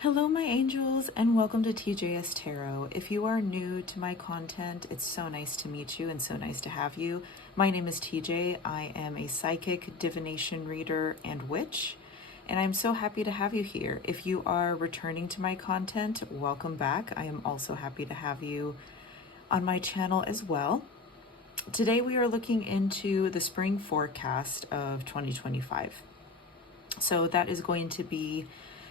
Hello my angels, and welcome to TJS Tarot. If you are new to my content, it's so nice to meet you and so nice to have you. My name is TJ. I am a psychic, divination reader, and witch, and I'm so happy to have you here. If you are returning to my content, welcome back. I am also happy to have you on my channel as well. Today we are looking into the spring forecast of 2025. So that is going to be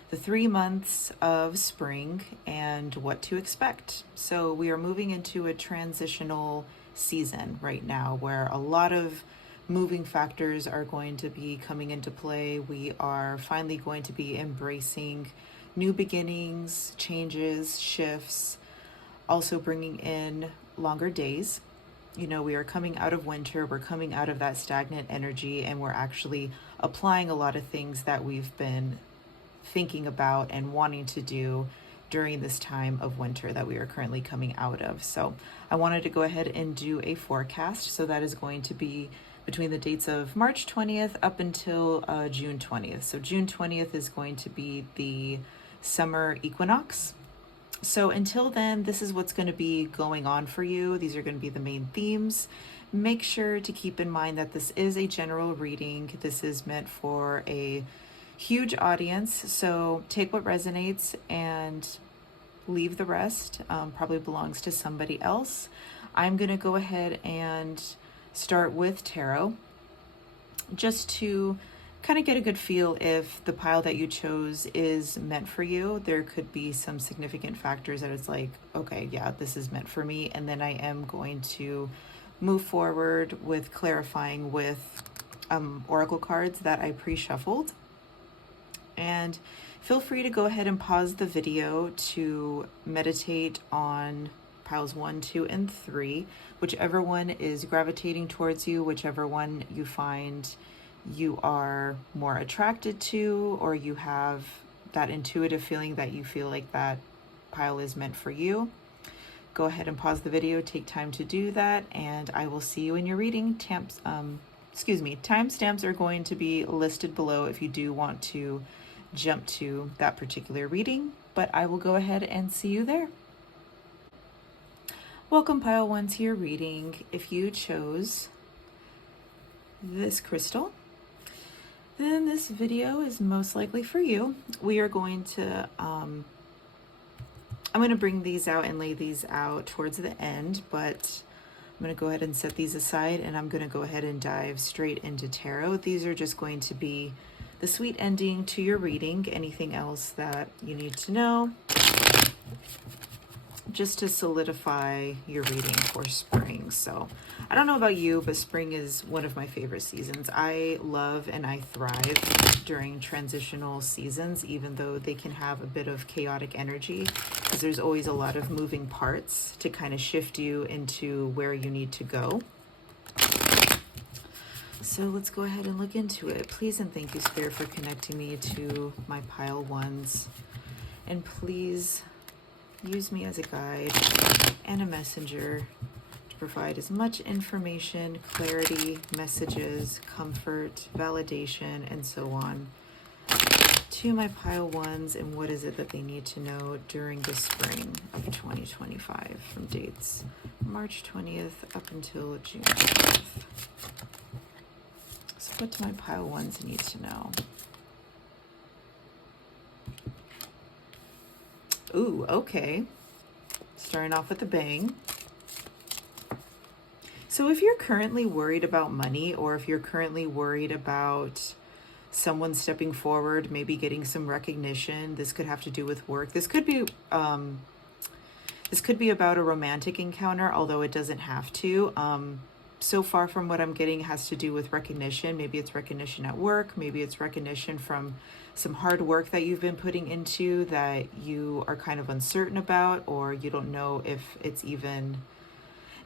the 3 months of spring and what to expect. So we are moving into a transitional season right now where a lot of moving factors are going to be coming into play. We are finally going to be embracing new beginnings, changes, shifts, also bringing in longer days. You know, we are coming out of winter, we're coming out of that stagnant energy, and we're actually applying a lot of things that we've been thinking about and wanting to do during this time of winter that we are currently coming out of. So I wanted to go ahead and do a forecast. So that is going to be between the dates of March 20th up until June 20th. So June 20th is going to be the summer equinox. So until then, this is what's going to be going on for you. These are going to be the main themes. Make sure to keep in mind that this is a general reading. This is meant for a huge audience, so take what resonates and leave the rest. Probably belongs to somebody else. I'm gonna go ahead and start with tarot just to kind of get a good feel if the pile that you chose is meant for you. There could be some significant factors that it's like, okay, yeah, this is meant for me. And then I am going to move forward with clarifying with oracle cards that I pre-shuffled. And feel free to go ahead and pause the video to meditate on piles 1, 2, and 3, whichever one is gravitating towards you, whichever one you find you are more attracted to, or you have that intuitive feeling that you feel like that pile is meant for you. Go ahead and pause the video, take time to do that, and I will see you in your reading. Timestamps are going to be listed below if you do want to jump to that particular reading, but I will go ahead and see you there. Welcome pile 1 to your reading. If you chose this crystal, then this video is most likely for you. We are going to I'm going to bring these out and lay these out towards the end, but I'm going to go ahead and set these aside, and I'm going to go ahead and dive straight into tarot. These are just going to be the sweet ending to your reading. Anything else that you need to know just to solidify your reading for spring. So I don't know about you, but spring is one of my favorite seasons. I love and I thrive during transitional seasons, even though they can have a bit of chaotic energy, because there's always a lot of moving parts to kind of shift you into where you need to go. So let's go ahead and look into it. Please and thank you, Spirit, for connecting me to my pile 1s. And please use me as a guide and a messenger to provide as much information, clarity, messages, comfort, validation, and so on to my pile 1s, and what is it that they need to know during the spring of 2025 from dates March 20th up until June 20th. So what do my pile 1s need to know? Ooh, okay. Starting off with a bang. So if you're currently worried about money, or if you're currently worried about someone stepping forward, maybe getting some recognition, this could have to do with work. This could be about a romantic encounter, although it doesn't have to. So far from what I'm getting, it has to do with recognition. Maybe it's recognition at work. Maybe it's recognition from some hard work that you've been putting into that you are kind of uncertain about, or you don't know if it's even,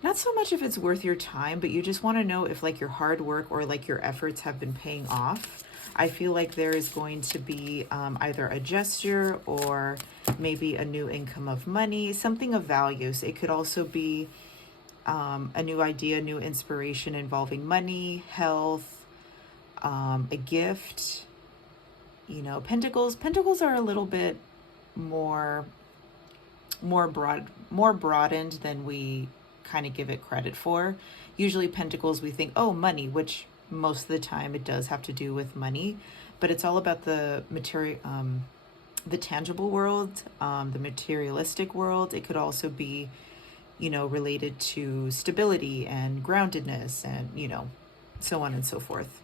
not so much if it's worth your time, but you just want to know if like your hard work or like your efforts have been paying off. I feel like there is going to be either a gesture or maybe a new income of money, something of value. So it could also be a new idea, new inspiration involving money, health, a gift. You know, Pentacles are a little bit more broadened than we kind of give it credit for. Usually Pentacles, we think, oh, money, which most of the time it does have to do with money, but it's all about the material, the tangible world, the materialistic world. It could also be, you know, related to stability and groundedness and, you know, so on and so forth.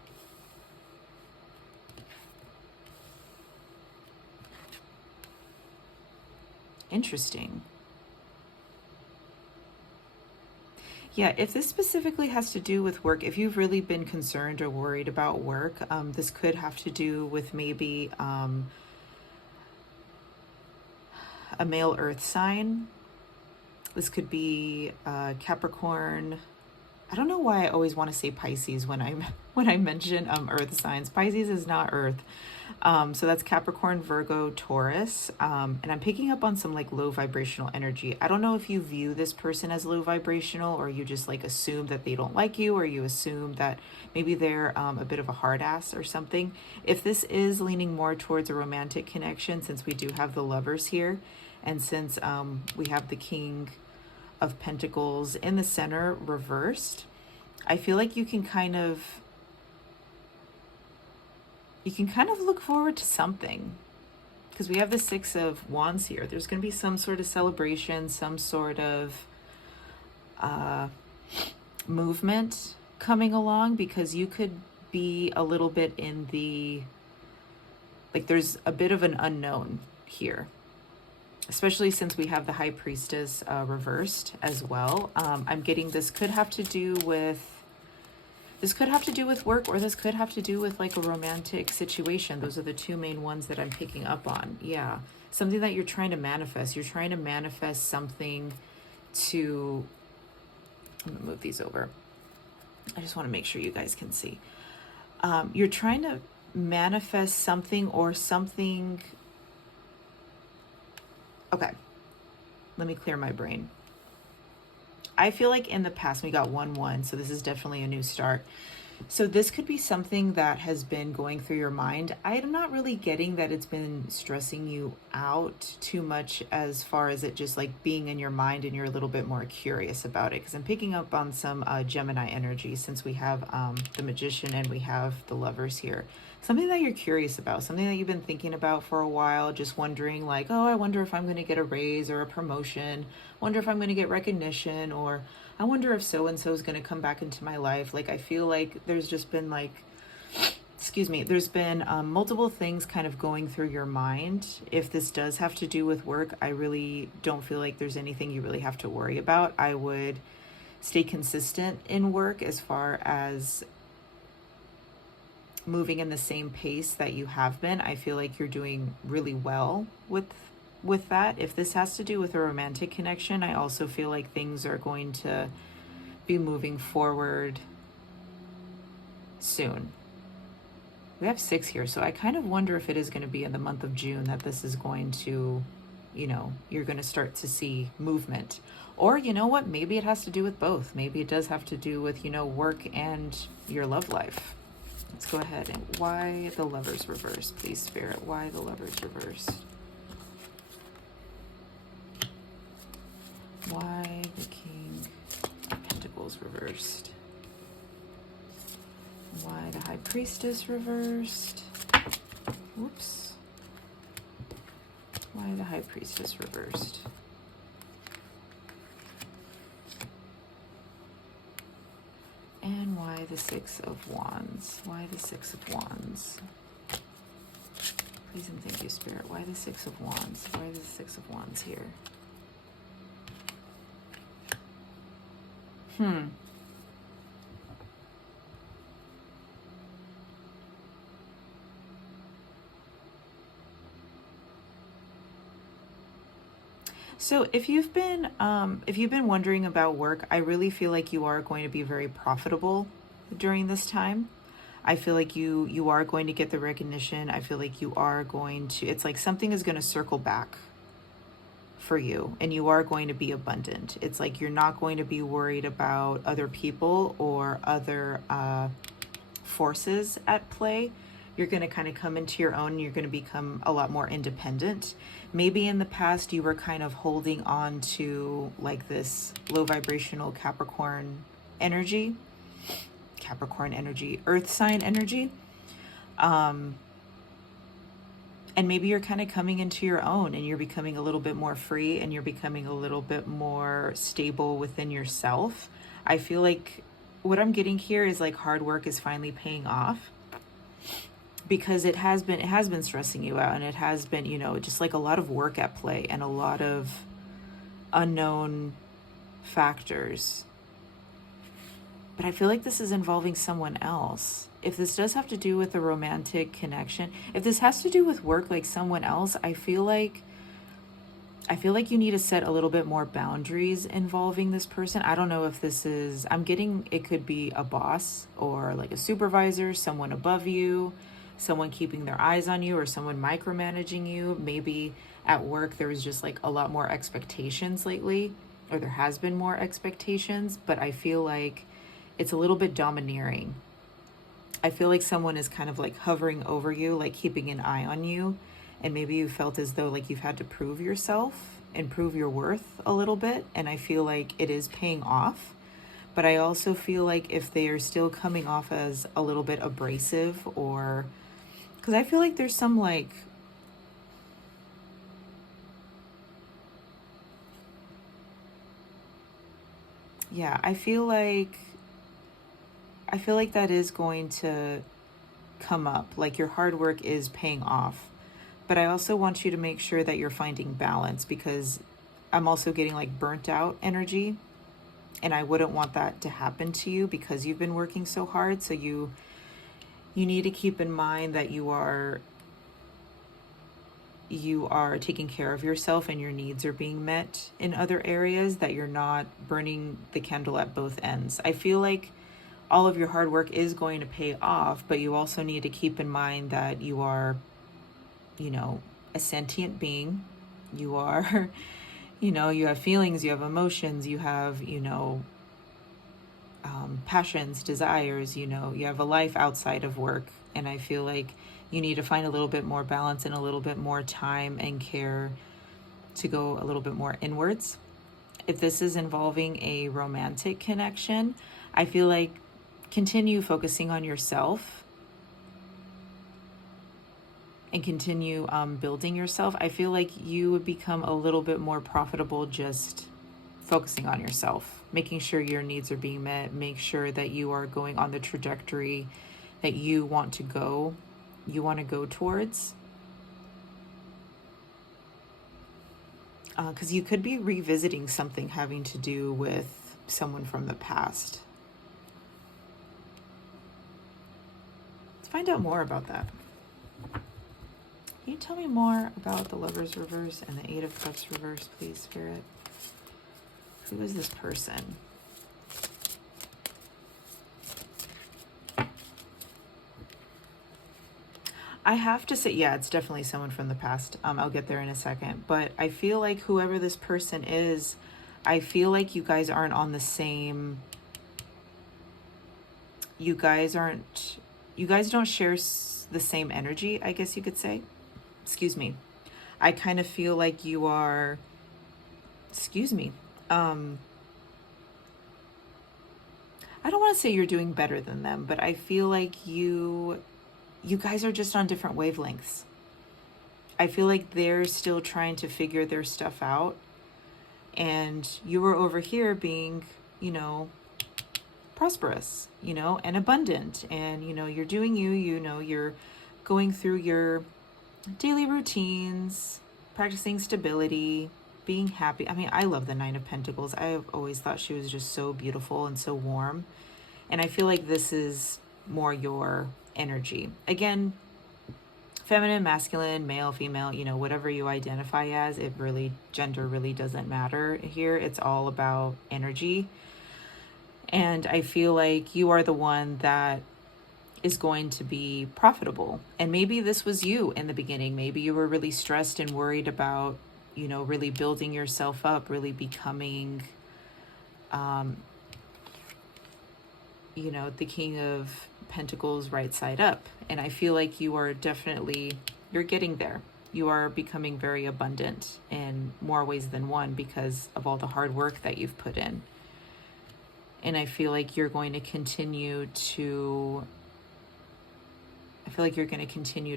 Interesting. Yeah, if this specifically has to do with work, if you've really been concerned or worried about work, this could have to do with maybe a male earth sign. This could be Capricorn. I don't know why I always want to say Pisces when I mention earth signs. Pisces is not earth. So that's Capricorn, Virgo, Taurus. And I'm picking up on some like low vibrational energy. I don't know if you view this person as low vibrational, or you just like assume that they don't like you, or you assume that maybe they're a bit of a hard ass or something. If this is leaning more towards a romantic connection, since we do have the Lovers here, and since we have the King of Pentacles in the center reversed, I feel like you can kind of look forward to something, because we have the Six of Wands here. There's going to be some sort of celebration, some sort of movement coming along, because you could be a little bit in the, like, there's a bit of an unknown here, especially since we have the High Priestess reversed as well. I'm getting this could have to do with work, or this could have to do with like a romantic situation. Those are the two main ones that I'm picking up on. Yeah, something that you're trying to manifest. You're trying to manifest something to, I'm gonna move these over. I just want to make sure you guys can see. You're trying to manifest something or something. Okay, let me clear my brain. I feel like in the past we got 1-1, so this is definitely a new start. So this could be something that has been going through your mind. I'm not really getting that it's been stressing you out too much, as far as it just like being in your mind and you're a little bit more curious about it, because I'm picking up on some Gemini energy, since we have the Magician and we have the Lovers here. Something that you're curious about, something that you've been thinking about for a while, just wondering like, oh, I wonder if I'm going to get a raise or a promotion, wonder if I'm going to get recognition, or I wonder if so-and-so is going to come back into my life. Like, I feel like there's just been like, there's been multiple things kind of going through your mind. If this does have to do with work, I really don't feel like there's anything you really have to worry about. I would stay consistent in work, as far as moving in the same pace that you have been. I feel like you're doing really well with that. If this has to do with a romantic connection, I also feel like things are going to be moving forward soon. We have 6 here, so I kind of wonder if it is going to be in the month of June that this is going to, you know, you're going to start to see movement. Or, you know what, maybe it has to do with both. Maybe it does have to do with, you know, work and your love life. Let's go ahead. And why the Lovers reversed, please, Spirit? Why the Lovers reversed? Why the King of Pentacles reversed? Why the High Priestess reversed? Whoops. Why the High Priestess reversed? And why the Six of Wands? Why the Six of Wands? Please and thank you, Spirit. Why the Six of Wands? Why the Six of Wands here? So if you've been wondering about work, I really feel like you are going to be very profitable during this time. I feel like you are going to get the recognition. I feel like you are going to, it's like something is going to circle back for you, and you are going to be abundant. It's like you're not going to be worried about other people or other forces at play. You're going to kind of come into your own, and you're going to become a lot more independent. Maybe in the past you were kind of holding on to like this low vibrational Capricorn energy, earth sign energy. And maybe you're kind of coming into your own, and you're becoming a little bit more free, and you're becoming a little bit more stable within yourself. I feel like what I'm getting here is like hard work is finally paying off, because it has been stressing you out, and it has been, you know, just like a lot of work at play and a lot of unknown factors. But I feel like this is involving someone else. If this does have to do with a romantic connection, if this has to do with work, like someone else, I feel like you need to set a little bit more boundaries involving this person. I don't know if this is, I'm getting, it could be a boss or like a supervisor, someone above you, someone keeping their eyes on you, or someone micromanaging you. Maybe at work there was just like a lot more expectations lately, or there has been more expectations, but I feel like it's a little bit domineering. I feel like someone is kind of like hovering over you, like keeping an eye on you. And maybe you felt as though like you've had to prove yourself and prove your worth a little bit. And I feel like it is paying off. But I also feel like if they are still coming off as a little bit abrasive, or because I feel like there's some like, yeah, I feel like that is going to come up. Like your hard work is paying off. But I also want you to make sure that you're finding balance, because I'm also getting like burnt out energy. And I wouldn't want that to happen to you because you've been working so hard. So you need to keep in mind that you are taking care of yourself, and your needs are being met in other areas, that you're not burning the candle at both ends. I feel like all of your hard work is going to pay off, but you also need to keep in mind that you are, you know, a sentient being. You are, you know, you have feelings, you have emotions, you have, you know, passions, desires, you know, you have a life outside of work. And I feel like you need to find a little bit more balance and a little bit more time and care to go a little bit more inwards. If this is involving a romantic connection, I feel like continue focusing on yourself and continue building yourself. I feel like you would become a little bit more profitable just focusing on yourself, making sure your needs are being met, make sure that you are going on the trajectory that you want to go towards. Because you could be revisiting something having to do with someone from the past. Let's find out more about that. Can you tell me more about the Lovers reverse and the Eight of Cups reverse, please, Spirit? Who is this person? I have to say, yeah, it's definitely someone from the past. I'll get there in a second. But I feel like whoever this person is, I feel like you guys aren't on the same... You guys don't share the same energy, I guess you could say. Excuse me. I kind of feel like you are... Excuse me. I don't want to say you're doing better than them, but I feel like you guys are just on different wavelengths. I feel like they're still trying to figure their stuff out, and you were over here being, you know, prosperous, you know, and abundant, and, you know, you're doing you know, you're going through your daily routines, practicing stability, being happy. I mean, I love the Nine of Pentacles. I've always thought she was just so beautiful and so warm. And I feel like this is more your energy. Again, feminine, masculine, male, female, you know, whatever you identify as, gender really doesn't matter here. It's all about energy. And I feel like you are the one that is going to be profitable. And maybe this was you in the beginning. Maybe you were really stressed and worried about, you know, really building yourself up, really becoming, you know, the king of Pentacles right side up. And I feel like you are definitely, you're getting there. You are becoming very abundant in more ways than one because of all the hard work that you've put in. And I feel like you're going to continue to,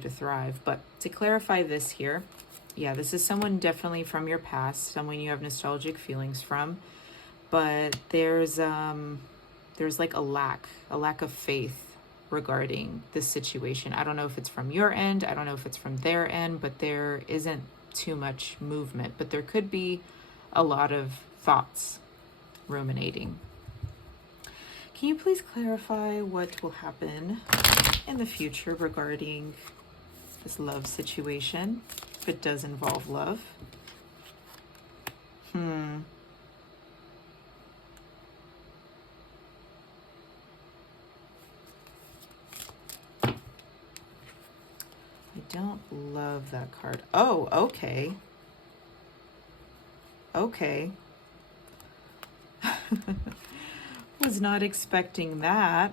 thrive. But to clarify this here, yeah, this is someone definitely from your past, someone you have nostalgic feelings from, but there's like a lack of faith regarding this situation. I don't know if it's from your end, I don't know if it's from their end, but there isn't too much movement, but there could be a lot of thoughts ruminating. Can you please clarify what will happen in the future regarding this love situation, if it does involve love? I don't love that card. Oh, okay. Okay. Was not expecting that.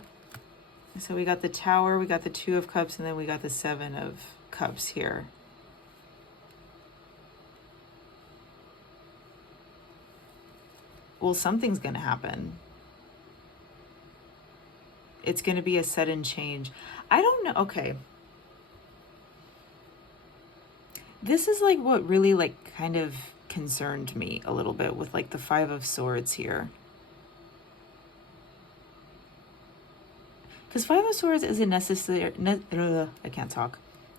So we got the Tower, we got the Two of Cups, and then we got the Seven of Cups here. Well, something's going to happen. It's going to be a sudden change. I don't know. Okay. This is like what really like kind of concerned me a little bit with like the Five of Swords here. Because Five of Swords isn't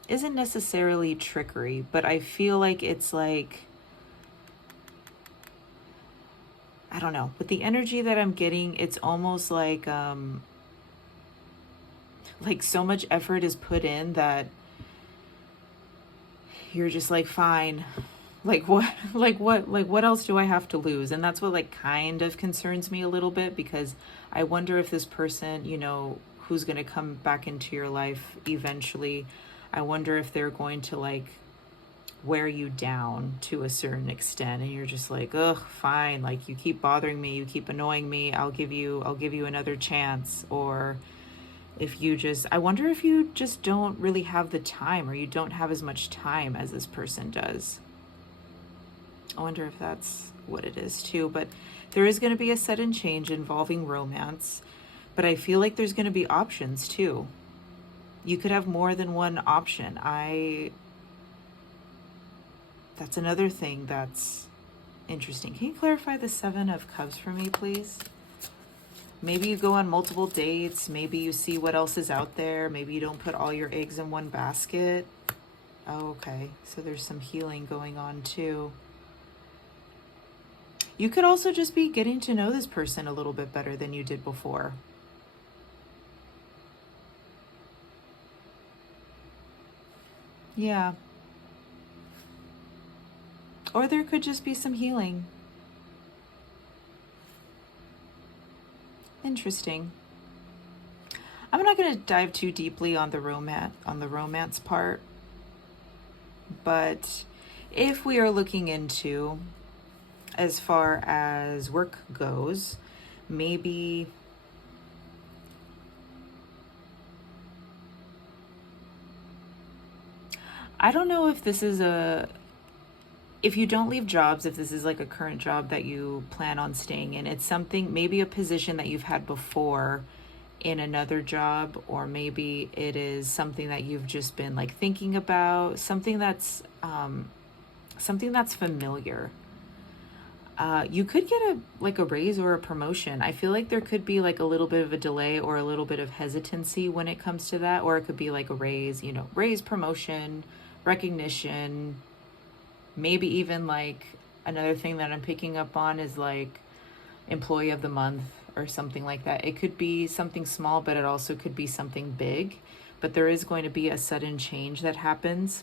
isn't necessarily trickery, but I feel like it's like, I don't know, with the energy that I'm getting, it's almost like so much effort is put in that you're just like, fine, what else do I have to lose? And that's what like kind of concerns me a little bit, because I wonder if this person, you know, who's going to come back into your life eventually, I wonder if they're going to like wear you down to a certain extent, and you're just like, ugh, fine, like you keep bothering me, you keep annoying me, I'll give you another chance. Or if you just, I wonder if you just don't really have the time, or you don't have as much time as this person does. I wonder if that's what it is too. But there is going to be a sudden change involving romance, but I feel like there's going to be options too. You could have more than one option. That's another thing that's interesting. Can you clarify the Seven of Cups for me, please? Maybe you go on multiple dates. Maybe you see what else is out there. Maybe you don't put all your eggs in one basket. Oh, okay. So there's some healing going on too. You could also just be getting to know this person a little bit better than you did before. Yeah. Or there could just be some healing. Interesting. I'm not going to dive too deeply on the romance part, but if we are looking into, as far as work goes, maybe I don't know if this is if you don't leave jobs, if this is like a current job that you plan on staying in, it's something, maybe a position that you've had before in another job, or maybe it is something that you've just been like thinking about, something that's familiar. You could get a raise or a promotion. I feel like there could be like a little bit of a delay or a little bit of hesitancy when it comes to that, or it could be like a raise, raise, promotion, recognition. Maybe even like another thing that I'm picking up on is like employee of the month or something like that. It could be something small, but it also could be something big. But there is going to be a sudden change that happens.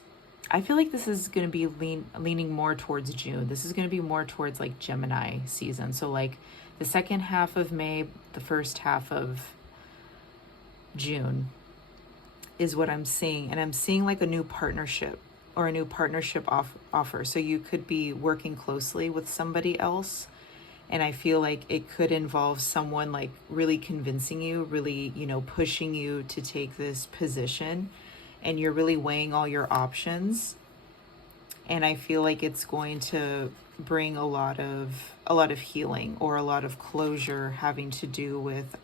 I feel like this is going to be leaning more towards June. This is going to be more towards like Gemini season. So like the second half of May, the first half of June is what I'm seeing. And I'm seeing like a new partnership or a new partnership offer. So you could be working closely with somebody else, And I feel like it could involve someone like really convincing you, really, pushing you to take this position, and you're really weighing all your options. And I feel like it's going to bring a lot of healing or a lot of closure, having to do with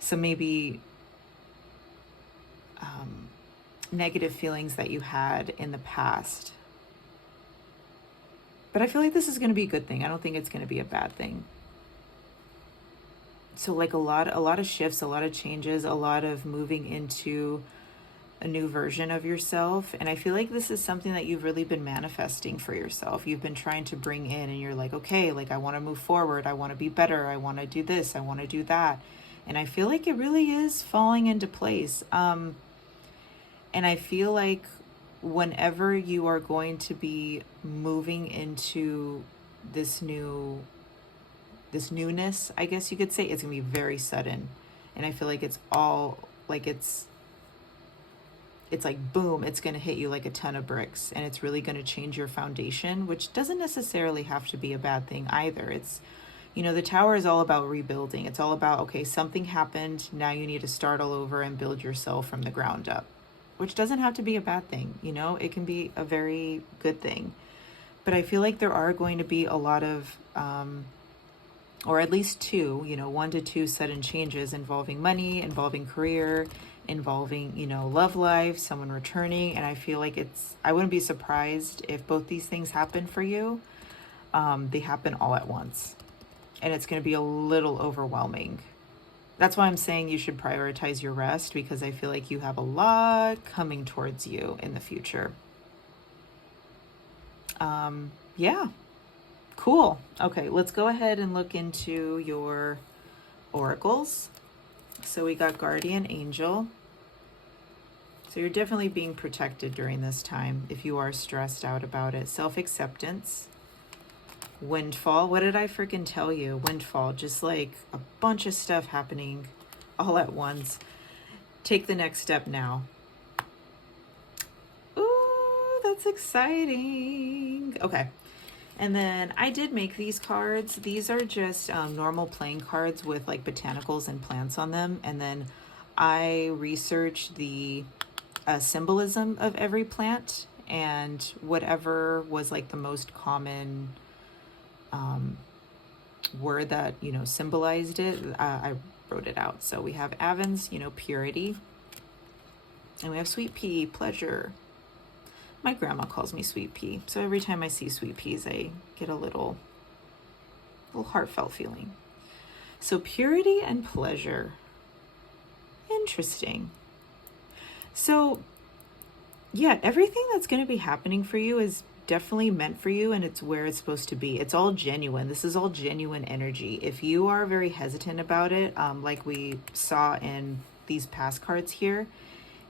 some maybe negative feelings that you had in the past. But I feel like this is going to be a good thing. I don't think it's going to be a bad thing. So like a lot of shifts, a lot of changes, a lot of moving into a new version of yourself. And I feel like this is something that you've really been manifesting for yourself. You've been trying to bring in, and you're like, okay, like I want to move forward. I want to be better. I want to do this. I want to do that. And I feel like it really is falling into place. And I feel like whenever you are going to be moving into this newness, I guess you could say, it's gonna be very sudden. And I feel like it's all like it's like boom, it's gonna hit you like a ton of bricks, and it's really gonna change your foundation, which doesn't necessarily have to be a bad thing either. It's, the Tower is all about rebuilding. It's all about, okay, something happened, now you need to start all over and build yourself from the ground up, which doesn't have to be a bad thing. It can be a very good thing. But I feel like there are going to be a lot of, or at least two, 1 to 2 sudden changes involving money, involving career, involving, love life, someone returning. And I feel like I wouldn't be surprised if both these things happen for you. They happen all at once. And it's going to be a little overwhelming. That's why I'm saying you should prioritize your rest, because I feel like you have a lot coming towards you in the future. Yeah, cool. Okay, let's go ahead and look into your oracles. So we got Guardian Angel. So you're definitely being protected during this time if you are stressed out about it. Self-acceptance. Windfall. What did I freaking tell you? Windfall. Just like a bunch of stuff happening all at once. Take the next step now. Ooh, that's exciting. Okay. And then I did make these cards. These are just normal playing cards with like botanicals and plants on them. And then I researched the symbolism of every plant, and whatever was like the most common word that, symbolized it, I wrote it out. So we have Avens, purity. And we have Sweet Pea, pleasure. My grandma calls me Sweet Pea. So every time I see sweet peas, I get a little heartfelt feeling. So purity and pleasure. Interesting. So yeah, everything that's going to be happening for you is definitely meant for you, and it's where it's supposed to be. It's all genuine. This is all genuine energy. If you are very hesitant about it, like we saw in these past cards here,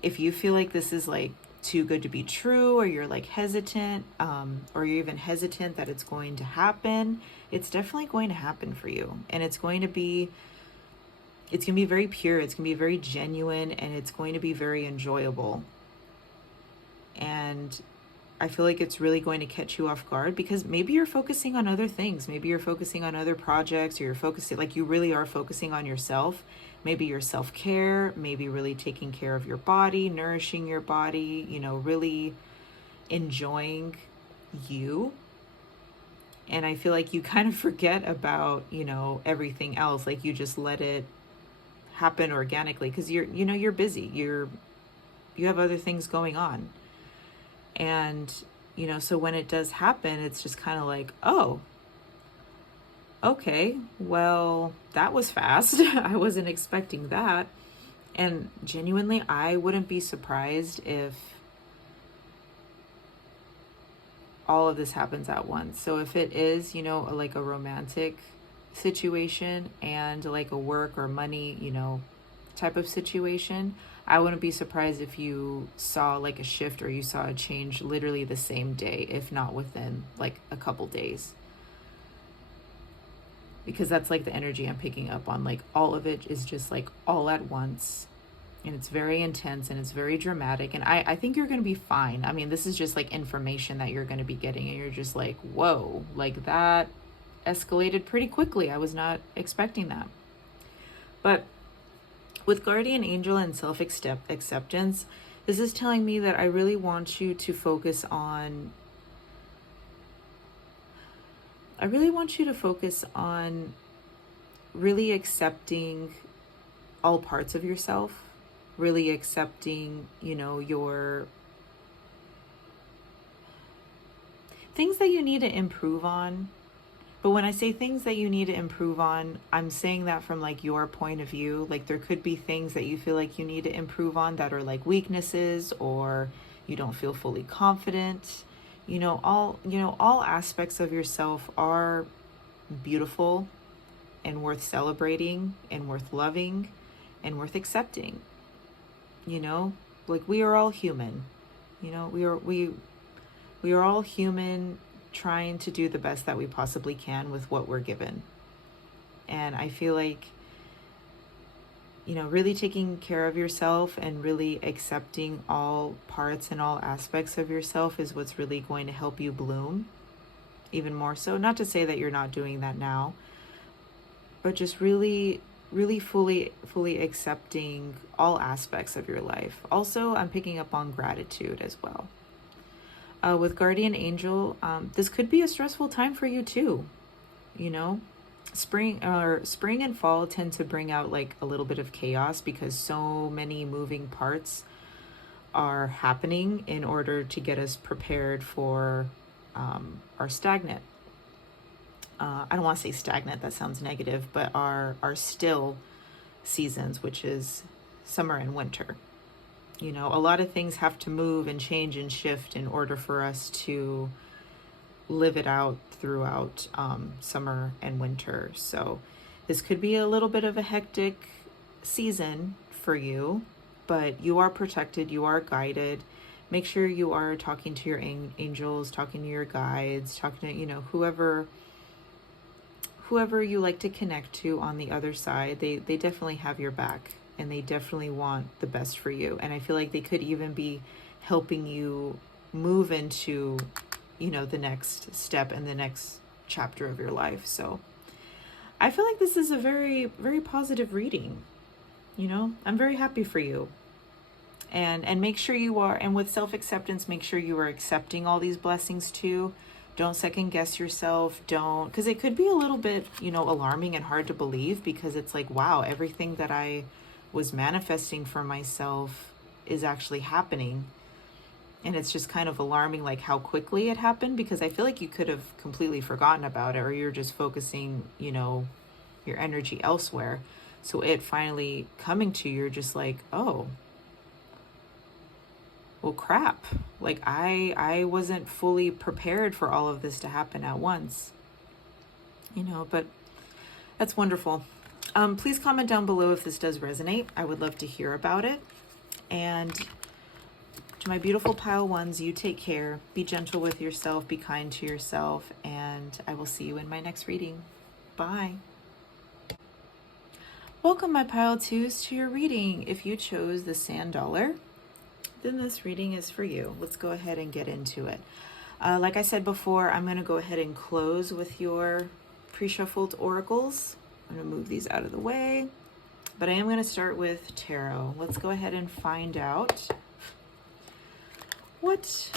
if you feel like this is like too good to be true, or you're like hesitant, or you're even hesitant that it's going to happen, it's definitely going to happen for you. And it's going to be very pure, it's going to be very genuine, and it's going to be very enjoyable. And I feel like it's really going to catch you off guard, because maybe you're focusing on other things. Maybe you're focusing on other projects, or you're focusing, like you really are focusing on yourself. Maybe your self-care, maybe really taking care of your body, nourishing your body, really enjoying you. And I feel like you kind of forget about, everything else. Like you just let it happen organically, because you're busy. You have other things going on. And, so when it does happen, it's just kind of like, oh, okay, well, that was fast. I wasn't expecting that. And genuinely, I wouldn't be surprised if all of this happens at once. So if it is, like a romantic situation and like a work or money, type of situation, I wouldn't be surprised if you saw like a shift, or you saw a change literally the same day, if not within like a couple days. Because that's like the energy I'm picking up on. Like all of it is just like all at once, and it's very intense, and it's very dramatic. And I think you're going to be fine. I mean, this is just like information that you're going to be getting, and you're just like, whoa, like that escalated pretty quickly. I was not expecting that. But with guardian angel and self-acceptance, this is telling me that I really want you to focus on really accepting all parts of yourself, really accepting, your things that you need to improve on. But when I say things that you need to improve on, I'm saying that from like your point of view. Like there could be things that you feel like you need to improve on that are like weaknesses, or you don't feel fully confident. All aspects of yourself are beautiful and worth celebrating and worth loving and worth accepting. Like we are all human. We are all human, trying to do the best that we possibly can with what we're given. And I feel like, really taking care of yourself and really accepting all parts and all aspects of yourself is what's really going to help you bloom even more so. Not to say that you're not doing that now, but just really fully accepting all aspects of your life. Also, I'm picking up on gratitude as well. With guardian angel, this could be a stressful time for you too. Spring and fall tend to bring out like a little bit of chaos because so many moving parts are happening in order to get us prepared for our stagnant. I don't want to say stagnant, that sounds negative, but our still seasons, which is summer and winter. A lot of things have to move and change and shift in order for us to live it out throughout summer and winter. So this could be a little bit of a hectic season for you, but you are protected, you are guided. Make sure you are talking to your angels, talking to your guides, talking to, whoever you like to connect to on the other side. They definitely have your back. And they definitely want the best for you. And I feel like they could even be helping you move into, the next step and the next chapter of your life. So I feel like this is a very, very positive reading. I'm very happy for you. And make sure you are, and with self-acceptance, make sure you are accepting all these blessings too. Don't second guess yourself. Because it could be a little bit, alarming and hard to believe, because it's like, wow, everything that I was manifesting for myself is actually happening. And it's just kind of alarming, like how quickly it happened, because I feel like you could have completely forgotten about it, or you're just focusing, your energy elsewhere. So it finally coming to you, you're just like, oh, well, crap. Like I wasn't fully prepared for all of this to happen at once, but that's wonderful. Please comment down below if this does resonate. I would love to hear about it. And to my beautiful pile ones, you take care. Be gentle with yourself. Be kind to yourself. And I will see you in my next reading. Bye. Welcome, my pile twos, to your reading. If you chose the sand dollar, then this reading is for you. Let's go ahead and get into it. Like I said before, I'm going to go ahead and close with your pre-shuffled oracles. I'm going to move these out of the way, but I am going to start with tarot. Let's go ahead and find out what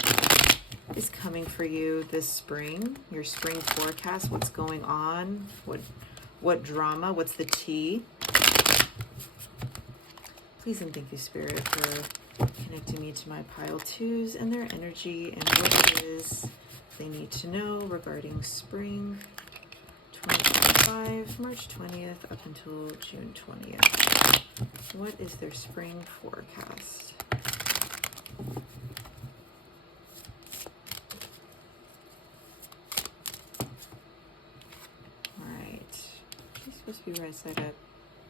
is coming for you this spring, your spring forecast, what's going on, what drama, what's the tea. Please and thank you, Spirit, for connecting me to my pile twos and their energy and what it is they need to know regarding spring 2025, March 20th up until June 20th. What is their spring forecast? All right. You're supposed to be right side up.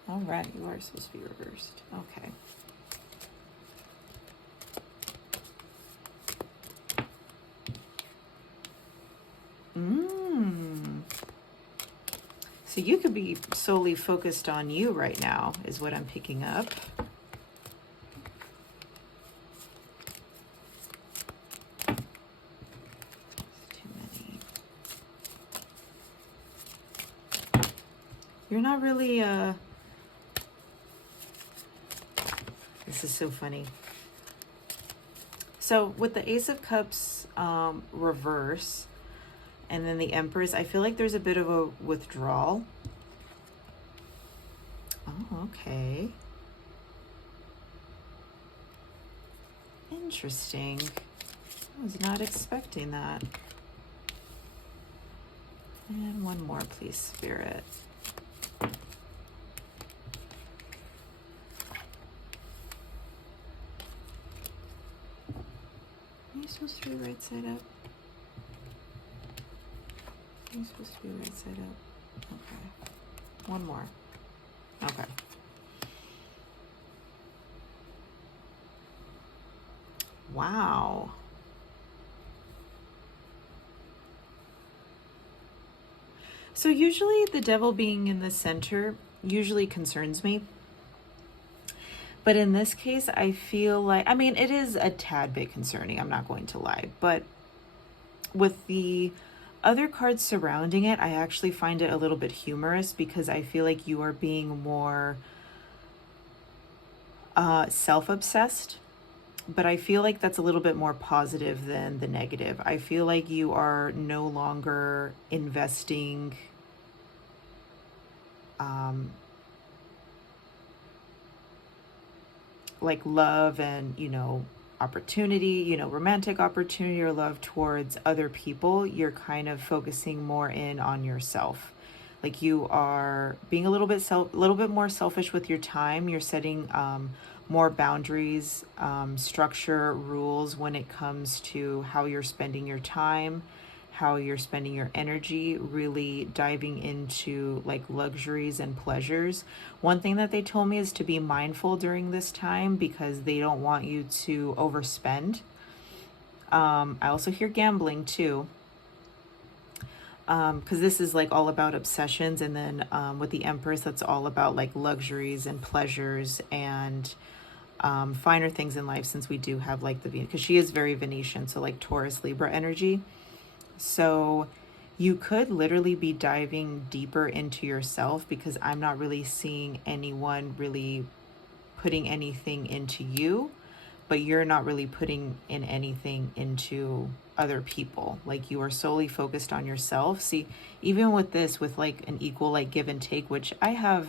All right, you are supposed to be reversed. Okay. So you could be solely focused on you right now, is what I'm picking up. Too many. You're not really, this is so funny. So with the Ace of Cups reverse, and then the Empress, I feel like there's a bit of a withdrawal. Oh, okay. Interesting. I was not expecting that. And one more, please, Spirit. Are you supposed to be right side up? Are you supposed to be right side up? Okay. One more. Okay. Wow. So usually the devil being in the center usually concerns me. But in this case, I feel like, I mean, it is a tad bit concerning, I'm not going to lie. But with the other cards surrounding it, I actually find it a little bit humorous because I feel like you are being more self-obsessed. But I feel like that's a little bit more positive than the negative. I feel like you are no longer investing like love and, you know, opportunity, you know, romantic opportunity or love towards other people. You're kind of focusing more in on yourself. Like you are being a little bit more selfish with your time. You're setting more boundaries, structure, rules when it comes to how you're spending your time, how you're spending your energy, really diving into like luxuries and pleasures. One thing that they told me is to be mindful during this time because they don't want you to overspend. I also hear gambling too. Because this is like all about obsessions, and then with the Empress, that's all about like luxuries and pleasures and finer things in life, since we do have like the Venus, because she is very Venetian, so like Taurus Libra energy. So you could literally be diving deeper into yourself, because I'm not really seeing anyone really putting anything into you, but you're not really putting in anything into other people. Like you are solely focused on yourself. See, even with this, with like an equal like give and take, which I have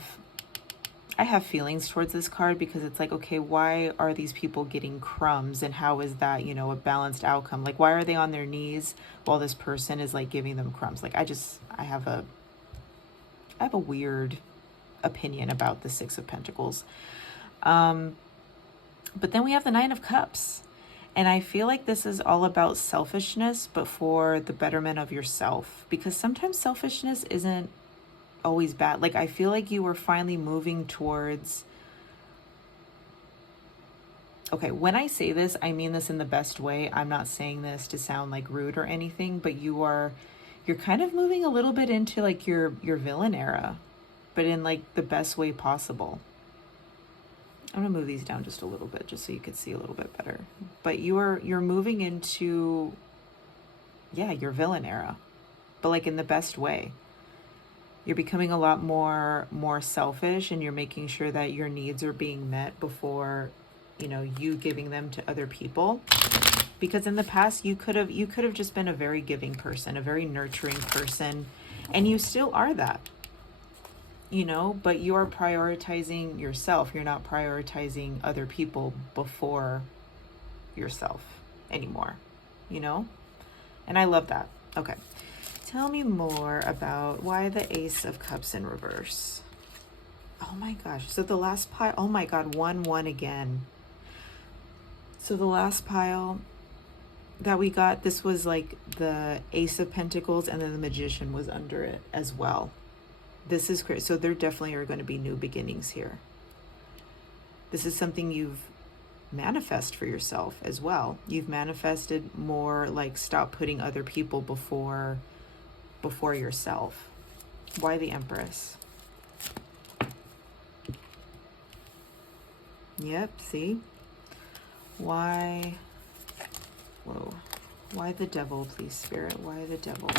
feelings towards this card, because it's like, okay, why are these people getting crumbs, and how is that, you know, a balanced outcome? Like, why are they on their knees while this person is like giving them crumbs? Like, I have a weird opinion about the Six of Pentacles. But then we have the Nine of Cups. And I feel like this is all about selfishness, but for the betterment of yourself. Because sometimes selfishness isn't always bad. Like, I feel like you were finally moving towards... Okay, when I say this, I mean this in the best way. I'm not saying this to sound like rude or anything, but you're kind of moving a little bit into like your villain era, but in like the best way possible. I'm gonna move these down just a little bit, just so you could see a little bit better. But you're moving into, yeah, your villain era, but like in the best way. You're becoming a lot more selfish, and you're making sure that your needs are being met before, you know, you giving them to other people. Because in the past, you could have just been a very giving person, a very nurturing person, and you still are that. You know, but you are prioritizing yourself. You're not prioritizing other people before yourself anymore, you know? And I love that. Okay. Tell me more about why the Ace of Cups in reverse. Oh my gosh. So the last pile, oh my God, 1-1 again. So the last pile that we got, this was like the Ace of Pentacles, and then the Magician was under it as well. This is great. So there definitely are going to be new beginnings here. This is something you've manifest for yourself as well. You've manifested more like stop putting other people before yourself. Why the Empress? Yep, see? Why? Whoa. Why the Devil, please, Spirit? Why the Devil?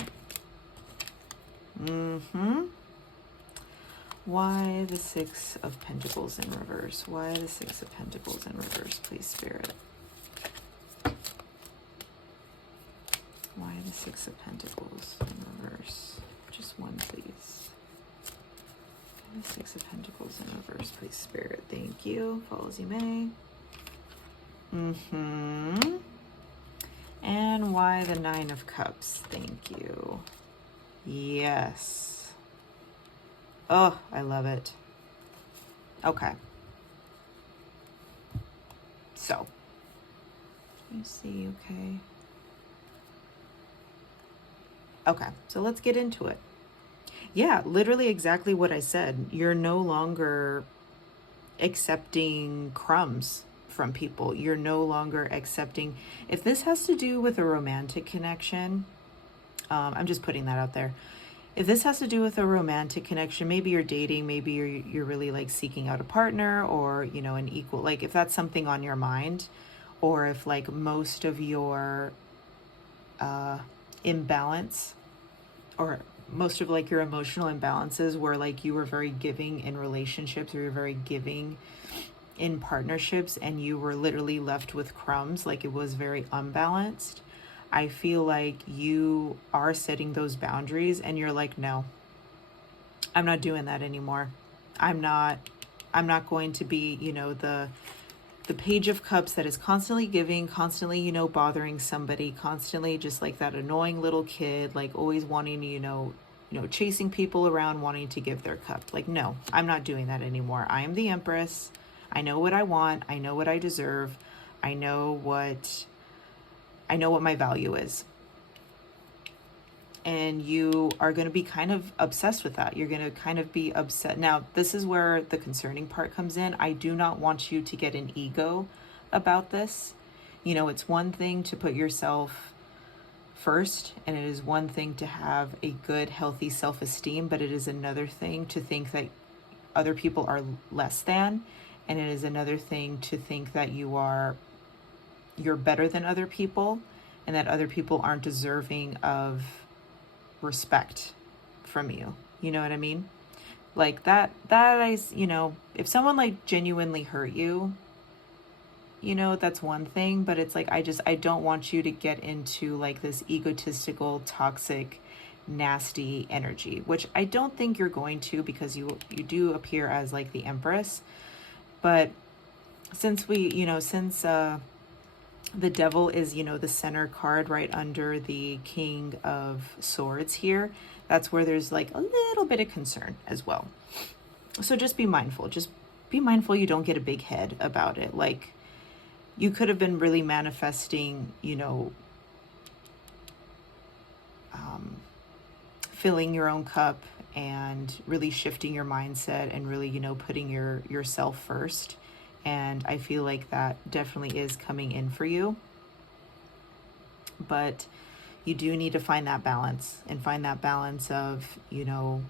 Why the Six of Pentacles in reverse? Why the Six of Pentacles in reverse, please, Spirit? Why the Six of Pentacles in reverse? Just one, please. The Six of Pentacles in reverse, please, Spirit. Thank you. Follow as you may. And why the Nine of Cups? Thank you. Yes. Oh, I love it. Okay. So, you see, okay. Okay, so let's get into it. Yeah, literally exactly what I said. You're no longer accepting crumbs from people. You're no longer accepting. If this has to do with a romantic connection, I'm just putting that out there. If this has to do with a romantic connection, maybe you're dating, maybe you're really like seeking out a partner, or, you know, an equal, like if that's something on your mind, or if like most of your imbalance, or most of like your emotional imbalances were like you were very giving in relationships, or you're very giving in partnerships, and you were literally left with crumbs, like it was very unbalanced. I feel like you are setting those boundaries, and you're like, no, I'm not doing that anymore. I'm not going to be, you know, the Page of Cups that is constantly giving, constantly, you know, bothering somebody, constantly just like that annoying little kid, like always wanting to, you know, chasing people around, wanting to give their cup. Like, no, I'm not doing that anymore. I am the Empress. I know what I want. I know what I deserve. I know what my value is. And you are going to be kind of obsessed with that. You're going to kind of be upset. Now, this is where the concerning part comes in. I do not want you to get an ego about this. You know, it's one thing to put yourself first, and it is one thing to have a good, healthy self-esteem, but it is another thing to think that other people are less than, and it is another thing to think that you're better than other people, and that other people aren't deserving of respect from you. You know what I mean? Like that is, you know, if someone like genuinely hurt you, you know, that's one thing, but it's like, I don't want you to get into like this egotistical, toxic, nasty energy, which I don't think you're going to, because you do appear as like the Empress. But since the Devil is, you know, the center card right under the King of Swords here, that's where there's like a little bit of concern as well. So just be mindful. Just be mindful you don't get a big head about it. Like, you could have been really manifesting, you know, filling your own cup and really shifting your mindset and really, you know, putting yourself first. And I feel like that definitely is coming in for you. But you do need to find that balance, and find that balance of, you know,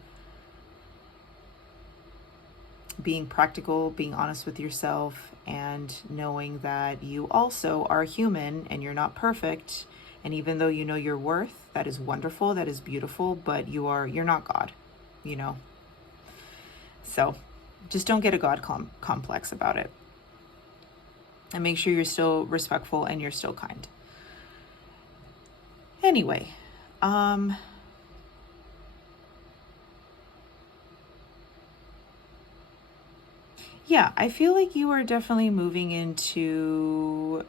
being practical, being honest with yourself, and knowing that you also are human and you're not perfect. And even though you know your worth, that is wonderful, that is beautiful, but you're not God, you know. So just don't get a God complex about it. And make sure you're still respectful and you're still kind. Anyway, yeah, I feel like you are definitely moving into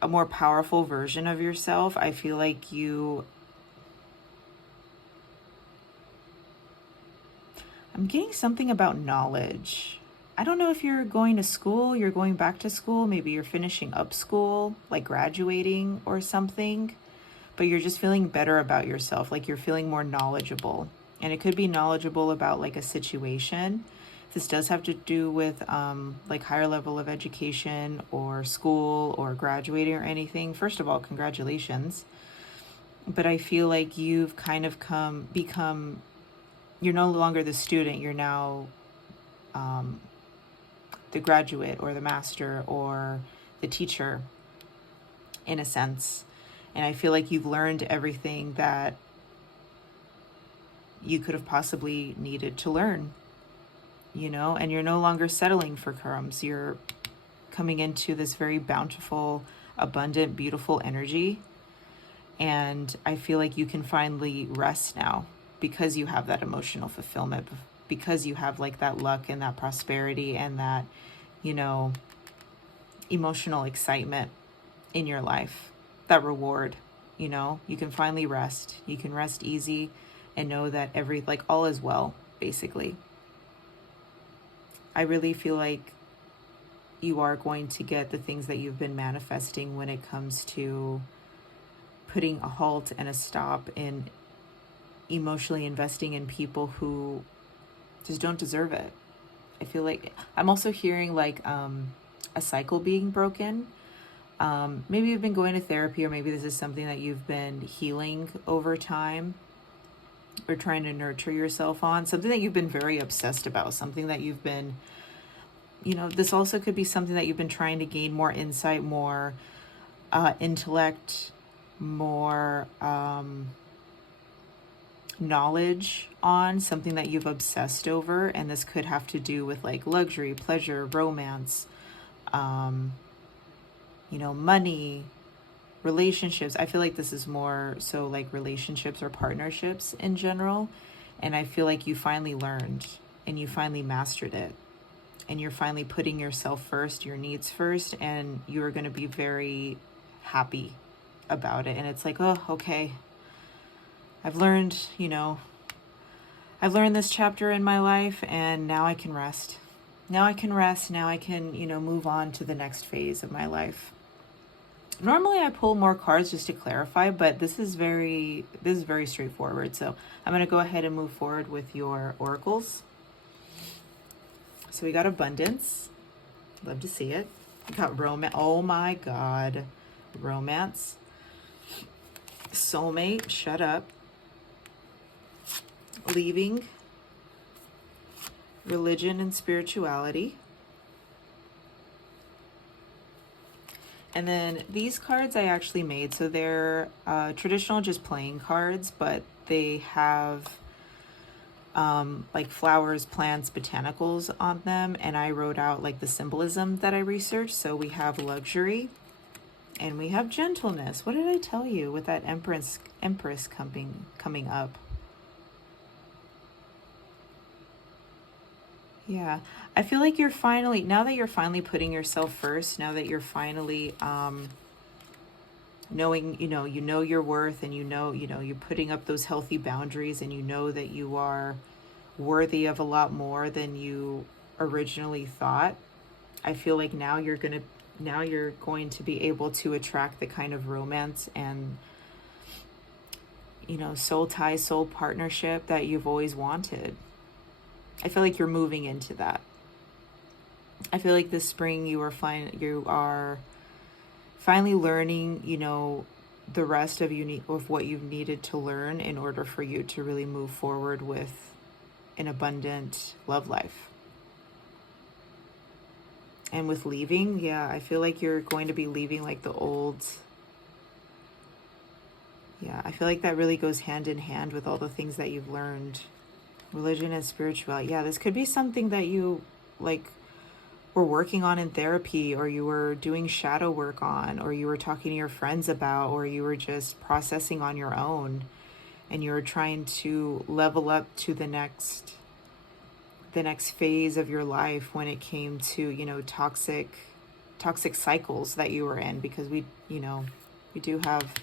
a more powerful version of yourself. I feel like I'm getting something about knowledge. I don't know if you're going to school, you're going back to school, maybe you're finishing up school, like graduating or something, but you're just feeling better about yourself, like you're feeling more knowledgeable. And it could be knowledgeable about like a situation. This does have to do with like higher level of education or school or graduating or anything. First of all, congratulations. But I feel like you've kind of become, you're no longer the student, you're now the graduate or the master or the teacher, in a sense. And I feel like you've learned everything that you could have possibly needed to learn. you know, and you're no longer settling for crumbs. You're coming into this very bountiful, abundant, beautiful energy. And I feel like you can finally rest now because you have that emotional fulfillment, because you have like that luck and that prosperity and that, you know, emotional excitement in your life, that reward, you know, you can finally rest. You can rest easy and know that like all is well, basically. I really feel like you are going to get the things that you've been manifesting when it comes to putting a halt and a stop in emotionally investing in people who just don't deserve it. I feel like I'm also hearing like a cycle being broken. Maybe you've been going to therapy, or maybe this is something that you've been healing over time or trying to nurture yourself on, something that you've been very obsessed about, something that you've been, you know, this also could be something that you've been trying to gain more insight, more intellect, more knowledge on, something that you've obsessed over. And this could have to do with like luxury, pleasure, romance, you know, money, relationships. I feel like this is more so like relationships or partnerships in general. And I feel like you finally learned and you finally mastered it. And you're finally putting yourself first, your needs first, and you're going to be very happy about it. And it's like, oh, okay, I've learned, you know, I've learned this chapter in my life, and now I can rest. Now I can rest. Now I can, you know, move on to the next phase of my life. Normally I pull more cards just to clarify, but this is very straightforward. So I'm going to go ahead and move forward with your oracles. So we got abundance. Love to see it. We got romance. Oh my God. Romance. Soulmate. Shut up. Leaving. Religion and spirituality. And then these cards I actually made. So they're traditional just playing cards, but they have like flowers, plants, botanicals on them. And I wrote out like the symbolism that I researched. So we have luxury and we have gentleness. What did I tell you with that Empress coming up? Yeah, I feel like you're finally, now that you're finally putting yourself first, now that you're finally knowing, you know your worth, and you know, you're putting up those healthy boundaries, and you know that you are worthy of a lot more than you originally thought. I feel like now you're going to be able to attract the kind of romance and, you know, soul tie, soul partnership that you've always wanted. I feel like you're moving into that. I feel like this spring you are finally learning, you know, the rest of what you've needed to learn in order for you to really move forward with an abundant love life. And with leaving, yeah, I feel like you're going to be leaving like the old. Yeah, I feel like that really goes hand in hand with all the things that you've learned. Religion and spirituality. Yeah, this could be something that you like were working on in therapy, or you were doing shadow work on, or you were talking to your friends about, or you were just processing on your own, and you were trying to level up to the next phase of your life when it came to, you know, toxic cycles that you were in, because we do have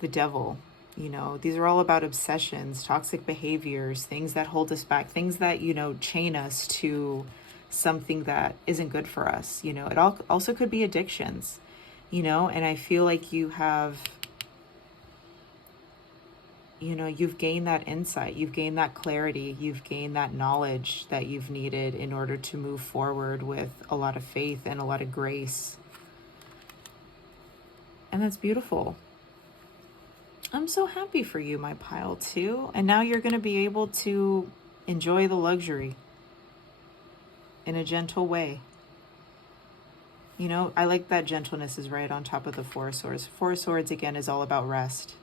the devil. You know, these are all about obsessions, toxic behaviors, things that hold us back, things that, you know, chain us to something that isn't good for us. You know, it also could be addictions, you know, and I feel like you have, you know, you've gained that insight, you've gained that clarity, you've gained that knowledge that you've needed in order to move forward with a lot of faith and a lot of grace. And that's beautiful. I'm so happy for you, my pile too. And now you're going to be able to enjoy the luxury in a gentle way. You know, I like that gentleness is right on top of the Four of Swords. Four of Swords, again, is all about rest.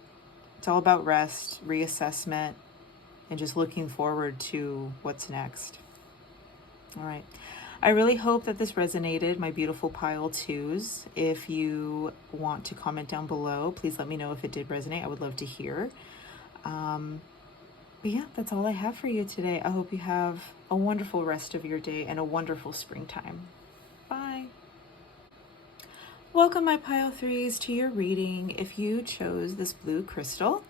It's all about rest, reassessment, and just looking forward to what's next. All right. I really hope that this resonated, my beautiful pile twos. If you want to comment down below, please let me know if it did resonate. I would love to hear. But yeah, that's all I have for you today. I hope you have a wonderful rest of your day and a wonderful springtime. Bye. Welcome, my pile threes, to your reading. If you chose this blue crystal,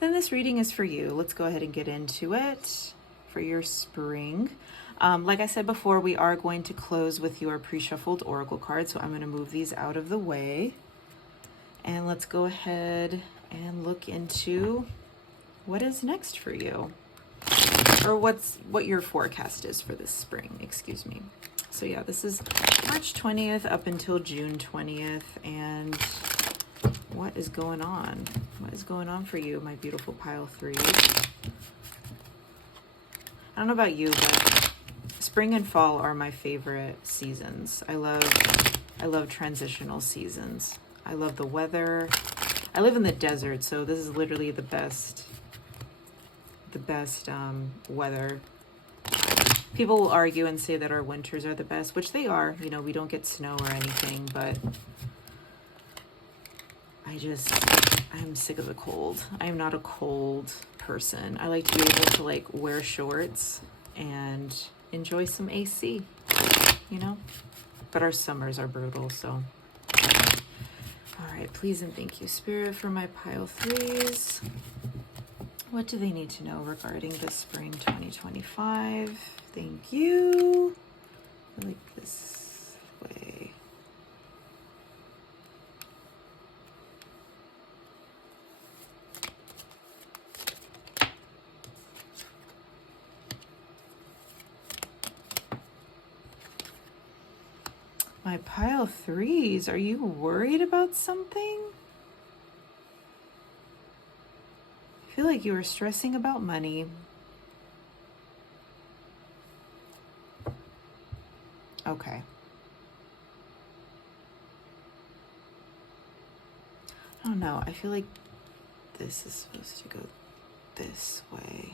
then this reading is for you. Let's go ahead and get into it for your spring. Like I said before, we are going to close with your pre-shuffled oracle cards, so I'm going to move these out of the way. And let's go ahead and look into what is next for you, or what your forecast is for this spring, excuse me. So yeah, this is March 20th up until June 20th, and what is going on? What is going on for you, my beautiful pile threes? I don't know about you, but spring and fall are my favorite seasons. I love transitional seasons. I love the weather. I live in the desert, so this is literally the best weather. People will argue and say that our winters are the best, which they are. You know, we don't get snow or anything, but I'm sick of the cold. I am not a cold person. I like to be able to like wear shorts and enjoy some AC, you know? But our summers are brutal, so. All right, please and thank you, Spirit, for my pile threes. What do they need to know regarding this spring 2025? Thank you. I like this way. My pile threes, are you worried about something? I feel like you were stressing about money. Okay. I don't know. I feel like this is supposed to go this way.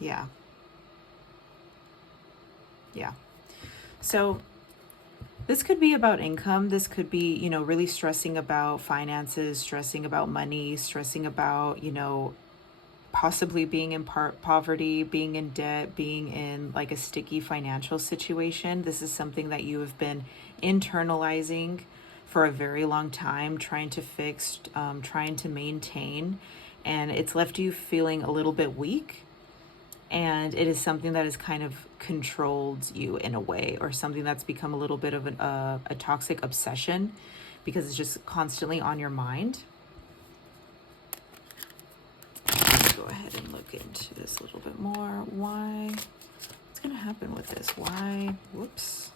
Yeah. Yeah. So this could be about income. This could be, you know, really stressing about finances, stressing about money, stressing about, you know, possibly being in poverty, being in debt, being in like a sticky financial situation. This is something that you have been internalizing for a very long time, trying to fix, trying to maintain, and it's left you feeling a little bit weak. And it is something that has kind of controlled you in a way, or something that's become a little bit of a toxic obsession because it's just constantly on your mind. Let's go ahead and look into this a little bit more. Why? What's going to happen with this? Why? Whoops.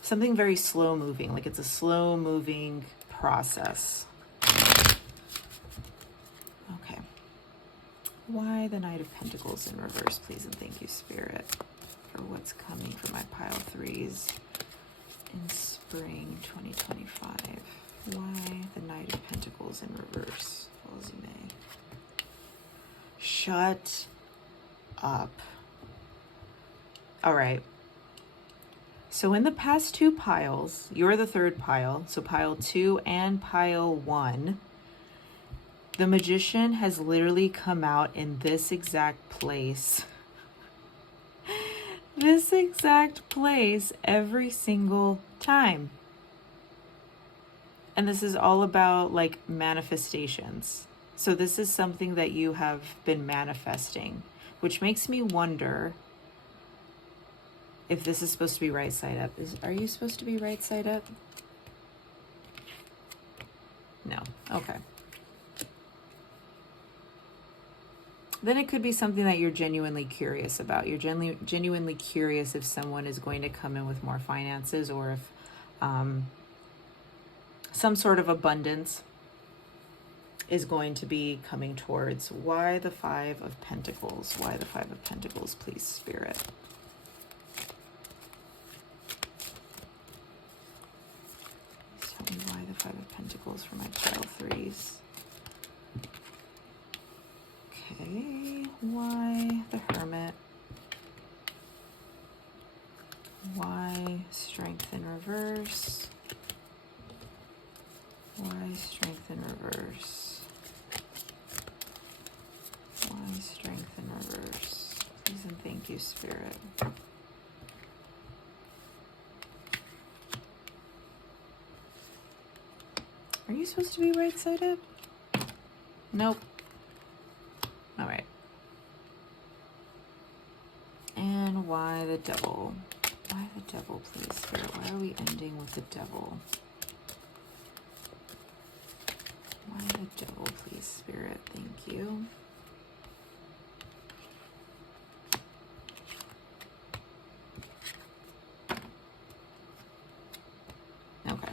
Something very slow moving, like it's a slow moving process. Okay. Why the Knight of Pentacles in reverse, please, and thank you, Spirit, for what's coming for my pile threes in spring 2025. Why the Knight of Pentacles in reverse? Well, as you may. Shut up. All right. So in the past two piles, you're the third pile, so pile 2 and pile 1, the Magician has literally come out in this exact place. This exact place every single time. And this is all about like manifestations. So this is something that you have been manifesting, which makes me wonder if this is supposed to be right side up. Are you supposed to be right side up? No. Okay. Then it could be something that you're genuinely curious about. You're genuinely curious if someone is going to come in with more finances, or if some sort of abundance is going to be coming towards. Why the Five of Pentacles? Why the Five of Pentacles, please, Spirit? Tell me why the Five of Pentacles for my pile threes. Okay, why Thank you, Spirit. Are you supposed to be right-sided? Nope. All right. And why the devil? Why the devil, please, Spirit? Why are we ending with the devil? Why the devil, please, Spirit? Thank you. Okay.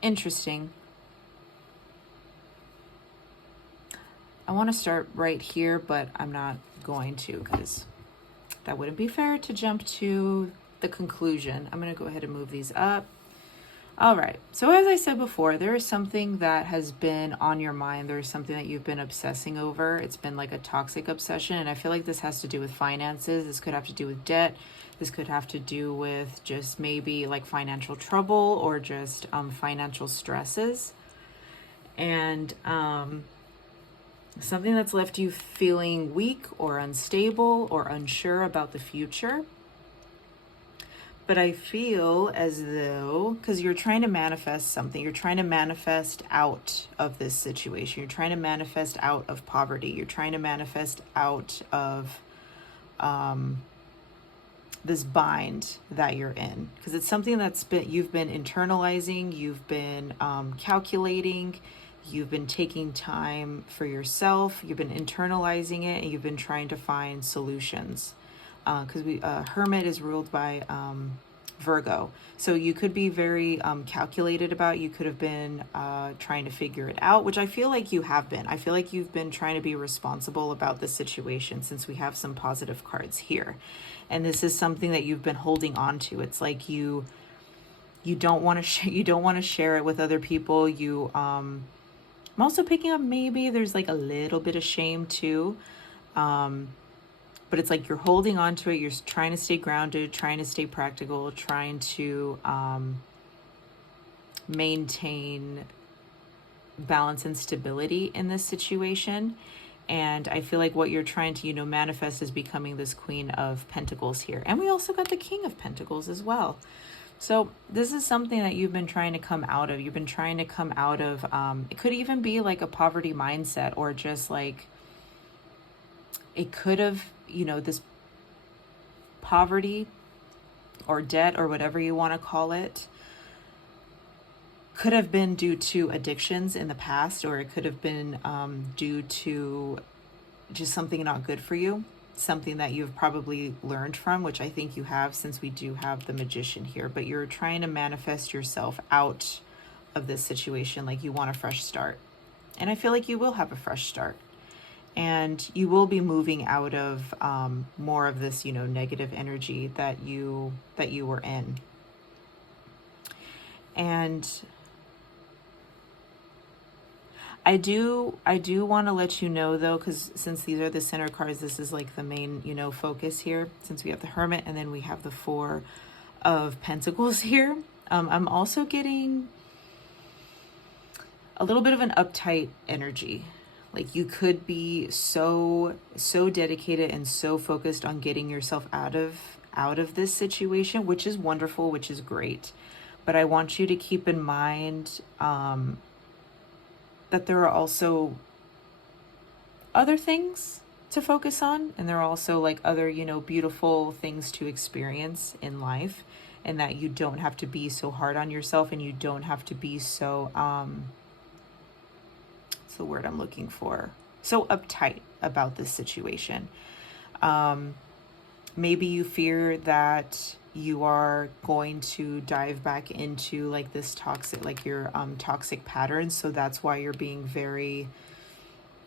Interesting. I want to start right here, but I'm not going to because that wouldn't be fair to jump to the conclusion. I'm going to go ahead and move these up. All right. So as I said before, there is something that has been on your mind. There is something that you've been obsessing over. It's been like a toxic obsession. And I feel like this has to do with finances. This could have to do with debt. This could have to do with just maybe like financial trouble or just financial stresses. And something that's left you feeling weak or unstable or unsure about the future. But I feel as though, because you're trying to manifest something, you're trying to manifest out of this situation. You're trying to manifest out of poverty. You're trying to manifest out of this bind that you're in. Because it's something that's you've been internalizing, you've been calculating, you've been taking time for yourself, you've been internalizing it, and you've been trying to find solutions. Because Hermit is ruled by Virgo. So you could be very calculated about, you could have been trying to figure it out, which I feel like you have been. I feel like you've been trying to be responsible about the situation since we have some positive cards here. And this is something that you've been holding on to. It's like you don't want to share it with other people. I'm also picking up maybe there's like a little bit of shame too. But it's like you're holding on to it. You're trying to stay grounded, trying to stay practical, trying to maintain balance and stability in this situation. And I feel like what you're trying to, manifest is becoming this Queen of Pentacles here. And we also got the King of Pentacles as well. So this is something that you've been trying to come out of. You've been trying to come out of, it could even be like a poverty mindset, or just like, it could have, this poverty or debt or whatever you want to call it could have been due to addictions in the past, or it could have been due to just something not good for you, something that you've probably learned from, which I think you have, since we do have the Magician here. But you're trying to manifest yourself out of this situation, like you want a fresh start. And I feel like you will have a fresh start. And you will be moving out of more of this, negative energy that you were in. And I do want to let you know, though, because since these are the center cards, this is like the main, focus here. Since we have the Hermit and then we have the Four of Pentacles here. I'm also getting a little bit of an uptight energy. Like you could be so dedicated and so focused on getting yourself out of this situation, which is wonderful, which is great. But I want you to keep in mind that there are also other things to focus on, and there are also like other, beautiful things to experience in life, and that you don't have to be so hard on yourself, and you don't have to be so the word I'm looking for, so uptight about this situation. Maybe you fear that you are going to dive back into like this toxic, like your toxic patterns. So that's why you're being very,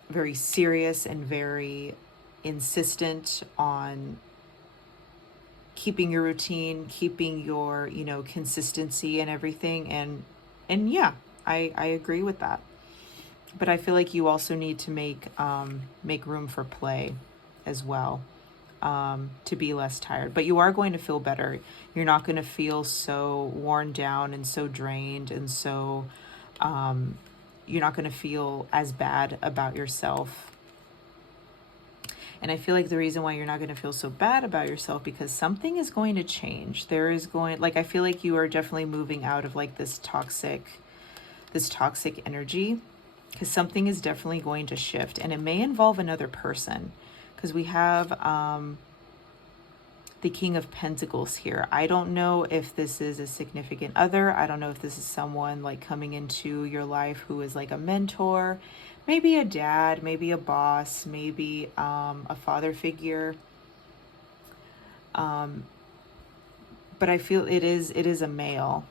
very serious and very insistent on keeping your routine, keeping your, consistency and everything. And yeah, I agree with that. But I feel like you also need to make room for play as well, to be less tired. But you are going to feel better. You're not going to feel so worn down and so drained and so, going to feel as bad about yourself. And I feel like the reason why you're not going to feel so bad about yourself, because something is going to change. There is going, like, I feel like you are definitely moving out of like this toxic energy, because something is definitely going to shift, and it may involve another person, because we have the King of Pentacles here. I don't know if this is a significant other. I don't know if this is someone like coming into your life who is like a mentor, maybe a dad, maybe a boss, maybe a father figure. But I feel it is a male,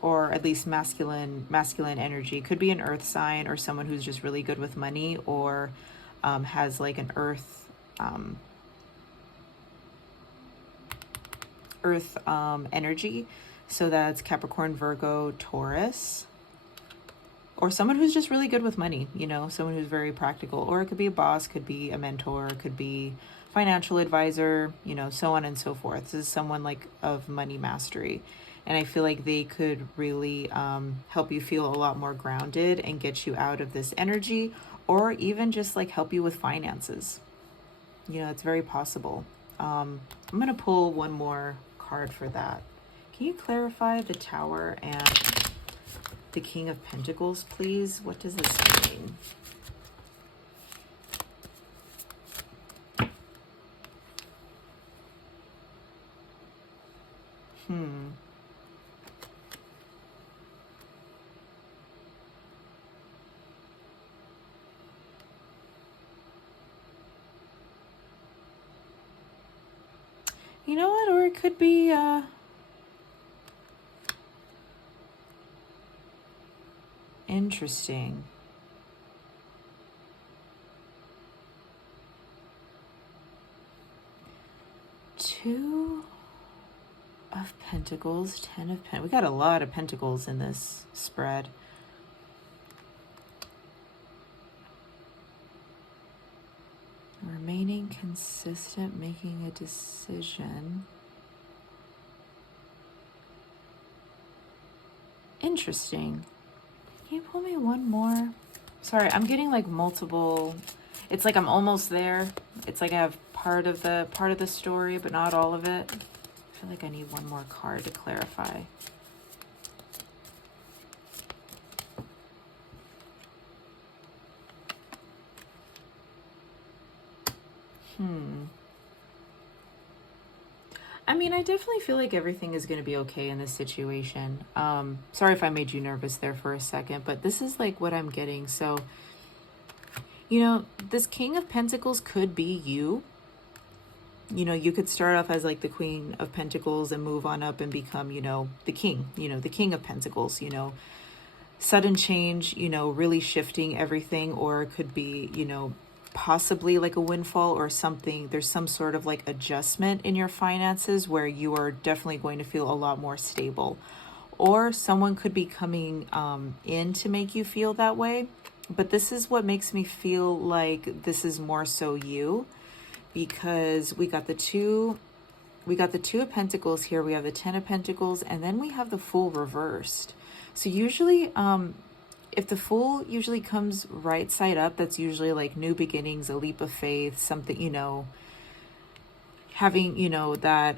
or at least masculine energy. It could be an earth sign, or someone who's just really good with money, or has like an earth energy. So that's Capricorn, Virgo, Taurus, or someone who's just really good with money, you know, someone who's very practical. Or it could be a boss, could be a mentor, could be financial advisor, you know, so on and so forth. This is someone like of money mastery. And I feel like they could really help you feel a lot more grounded and get you out of this energy, or even just like help you with finances. You know, it's very possible. I'm going to pull one more card for that. Can you clarify the Tower and the King of Pentacles, please? What does this mean? You know what? Or it could be interesting. Two of Pentacles, 10 of Pentacles. We got a lot of Pentacles in this spread. Remaining consistent, making a decision. Interesting. Can you pull me one more? Sorry, I'm getting like multiple. It's like I'm almost there. It's like I have part of the story, but not all of it. I feel like I need one more card to clarify. I mean, I definitely feel like everything is going to be okay in this situation. Sorry if I made you nervous there for a second, but this is like what I'm getting. So, you know, this King of Pentacles could be you. You know, you could start off as like the Queen of Pentacles and move on up and become, you know, the king, you know, the King of Pentacles, you know, sudden change, you know, really shifting everything. Or it could be, you know, possibly like a windfall or something. There's some sort of like adjustment in your finances where you are definitely going to feel a lot more stable. Or someone could be coming in to make you feel that way. But this is what makes me feel like this is more so you, because we got the two of Pentacles here, we have the 10 of Pentacles, and then we have the Fool reversed. So usually if the Fool usually comes right side up, that's usually like new beginnings, a leap of faith, something, you know, having, you know, that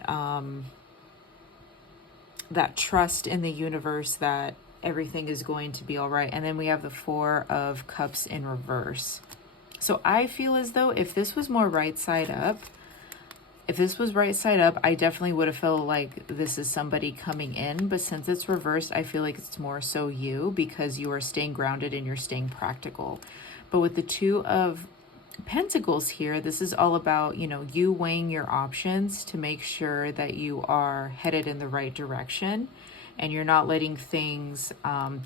that trust in the universe that everything is going to be all right. And then we have the 4 of Cups in reverse. So I feel as though if this was more right side up, I definitely would have felt like this is somebody coming in. But since it's reversed, I feel like it's more so you, because you are staying grounded and you're staying practical. But with the 2 of Pentacles here, this is all about, you know, you weighing your options to make sure that you are headed in the right direction and you're not letting things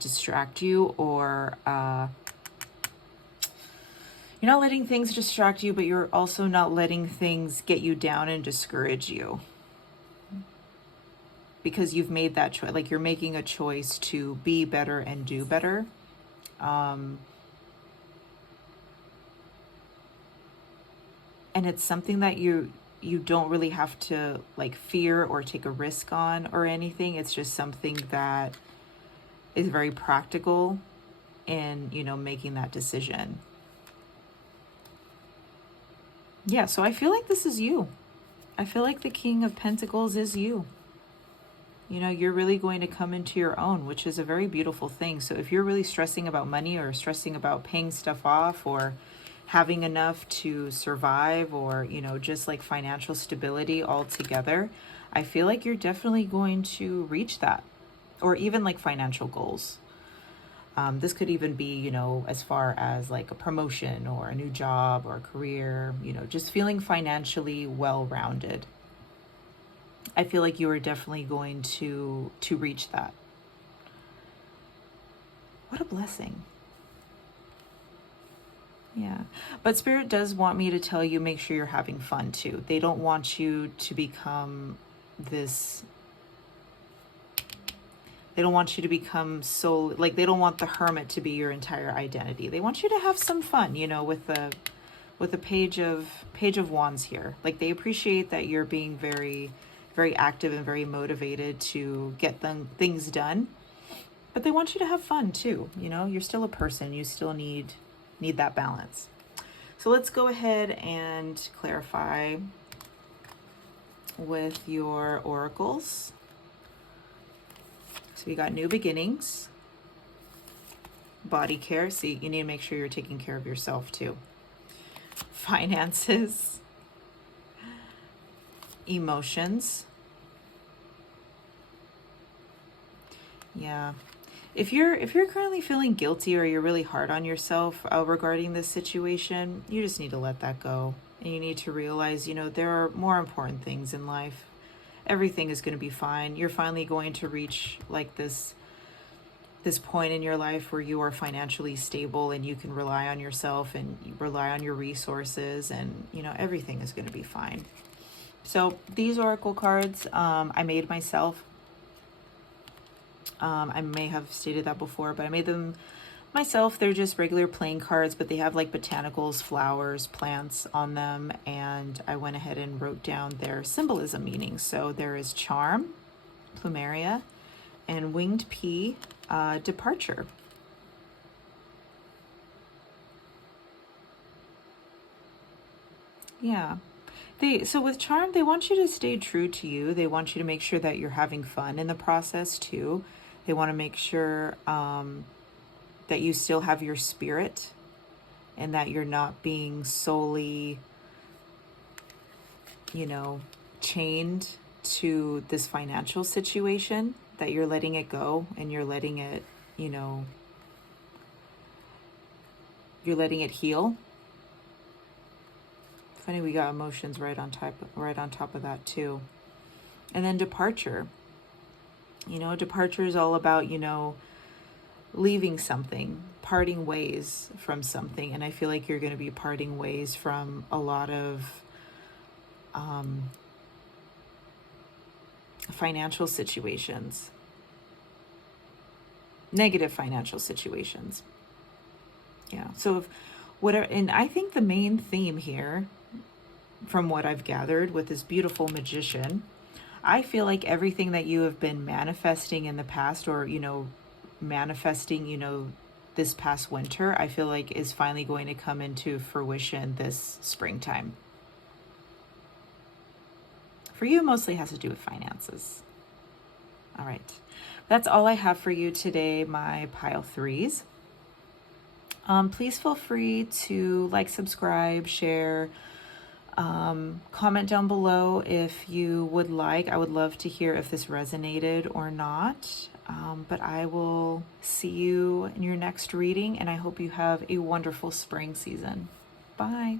distract you, or you're not letting things distract you, but you're also not letting things get you down and discourage you, because you've made that choice. Like, you're making a choice to be better and do better. And it's something that you don't really have to like fear or take a risk on or anything. It's just something that is very practical. in, making that decision. Yeah, so I feel like this is you. I feel like the King of Pentacles is you. You're really going to come into your own, which is a very beautiful thing. So if you're really stressing about money or stressing about paying stuff off or having enough to survive or, just like financial stability altogether, I feel like you're definitely going to reach that, or even like financial goals. This could even be, as far as like a promotion or a new job or a career, just feeling financially well-rounded. I feel like you are definitely going to reach that. What a blessing. Yeah. But Spirit does want me to tell you, make sure you're having fun too. They don't want you to become this, they don't want you to become so, like, they don't want the hermit to be your entire identity. They want you to have some fun, with the page of wands here. Like, they appreciate that you're being very, very active and very motivated to get things done. But they want you to have fun too. You're still a person. You still need that balance. So let's go ahead and clarify with your oracles. So we got new beginnings, body care. See, you need to make sure you're taking care of yourself too. Finances, emotions. Yeah. If you're currently feeling guilty or you're really hard on yourself regarding this situation, you just need to let that go. And you need to realize, there are more important things in life. Everything is going to be fine. You're finally going to reach like this point in your life where you are financially stable and you can rely on yourself and you rely on your resources, and everything is going to be fine. So these oracle cards I made myself. I may have stated that before, but I made them myself. They're just regular playing cards, but they have like botanicals, flowers, plants on them. And I went ahead and wrote down their symbolism meaning. So there is charm, plumeria, and winged pea, departure. Yeah. So with charm, they want you to stay true to you. They want you to make sure that you're having fun in the process too. They want to make sure that you still have your spirit and that you're not being solely, chained to this financial situation, that you're letting it go and you're letting it, you're letting it heal. Funny, we got emotions right on top of that too. And then departure. Departure is all about, leaving something, parting ways from something. And I feel like you're going to be parting ways from a lot of financial situations, negative financial situations. Yeah. So if whatever, and I think the main theme here, from what I've gathered with this beautiful magician, I feel like everything that you have been manifesting in the past, or, manifesting, this past winter, I feel like is finally going to come into fruition this springtime. For you, it mostly has to do with finances. All right. That's all I have for you today, my pile threes. Please feel free to like, subscribe, share, comment down below if you would like. I would love to hear if this resonated or not. But I will see you in your next reading, and I hope you have a wonderful spring season. Bye.